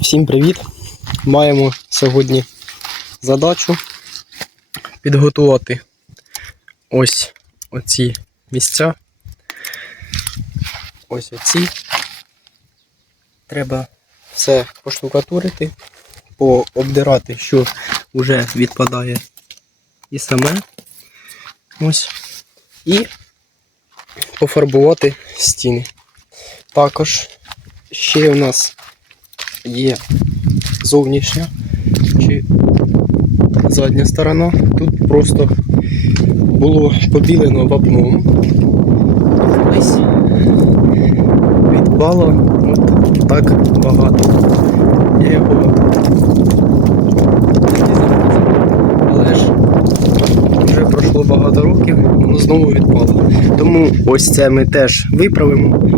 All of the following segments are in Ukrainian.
Всім привіт! Маємо сьогодні задачу підготувати ось оці місця. Ось оці. Треба все поштукатурити, пообдирати, що вже відпадає і саме. Ось. І пофарбувати стіни. Також ще у нас є зовнішня чи задня сторона. Тут просто було побілено вапном. Ось відпало от так багато. Я його. Але ж вже пройшло багато років, воно знову відпало. Тому ось це ми теж виправимо,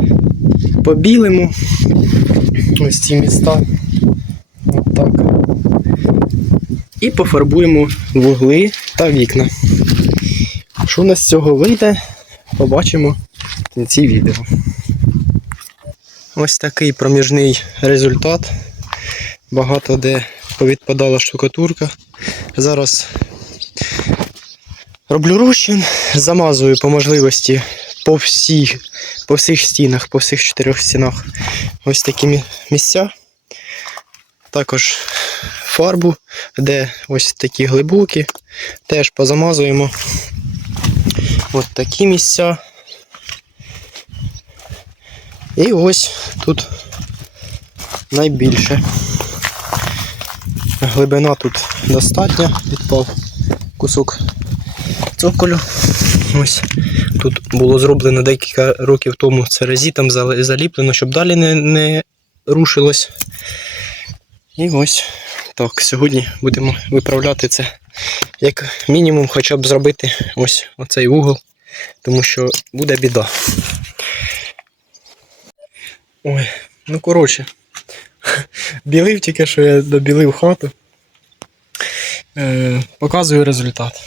побілимо ось ці міста. От так. І пофарбуємо вугли та вікна. Що у нас з цього вийде, побачимо в кінці відео. Ось такий проміжний результат. Багато де повідпадала штукатурка. Зараз роблю розчин, замазую по можливості по всіх, по всіх стінах, по всіх чотирьох стінах ось такі місця. Також фарбу, де ось такі глибокі, теж позамазуємо. От такі місця. І ось тут найбільше. Глибина тут достатня, відпав кусок цоколю. Ось тут було зроблено декілька років тому церезітом зали- заліплено, щоб далі не, не рушилось. І ось так, сьогодні будемо виправляти це як мінімум, хоча б зробити ось оцей угол, тому що буде біда. Ой, ну коротше, білив тільки що я добілив хату. Е, показую результат.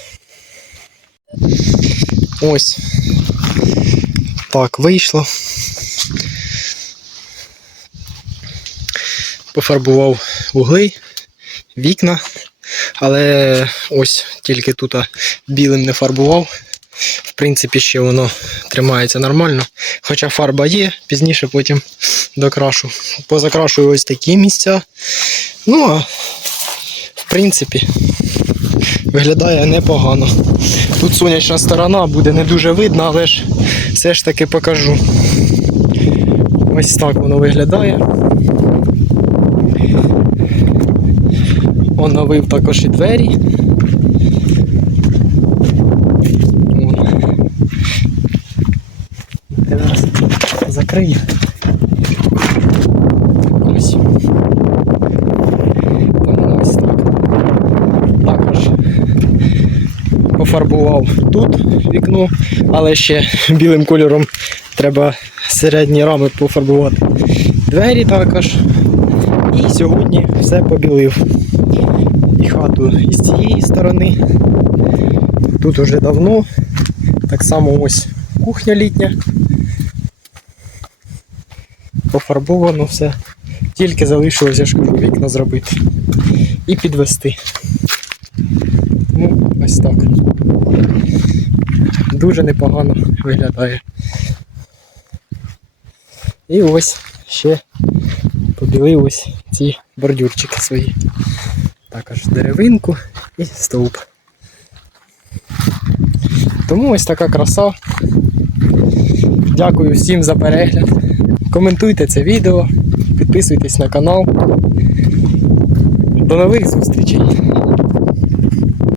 Ось. Так, вийшло. Пофарбував угли, вікна, але ось тільки тут білим не фарбував. В принципі, ще воно тримається нормально. Хоча фарба є, пізніше потім докрашу. Позакрашую ось такі місця. Ну а в принципі виглядає непогано. Тут сонячна сторона буде не дуже видно, але ж все ж таки покажу. Ось так воно виглядає. Оновив також і двері. Я зараз закрию. Ось. Тому ось так. Також пофарбував тут вікно, але ще білим кольором треба середні рами пофарбувати. Двері також. І сьогодні все побілив. І хату із цієї сторони. Тут уже давно. Так само ось кухня літня. Пофарбовано все. Тільки залишилось, я ж вікна зробити. І підвести. Ну, ось так. Дуже непогано виглядає. І ось ще побілив ось ці бордюрчики свої. Також деревинку і стовп. Тому ось така краса. Дякую всім за перегляд. Коментуйте це відео, підписуйтесь на канал. До нових зустрічей!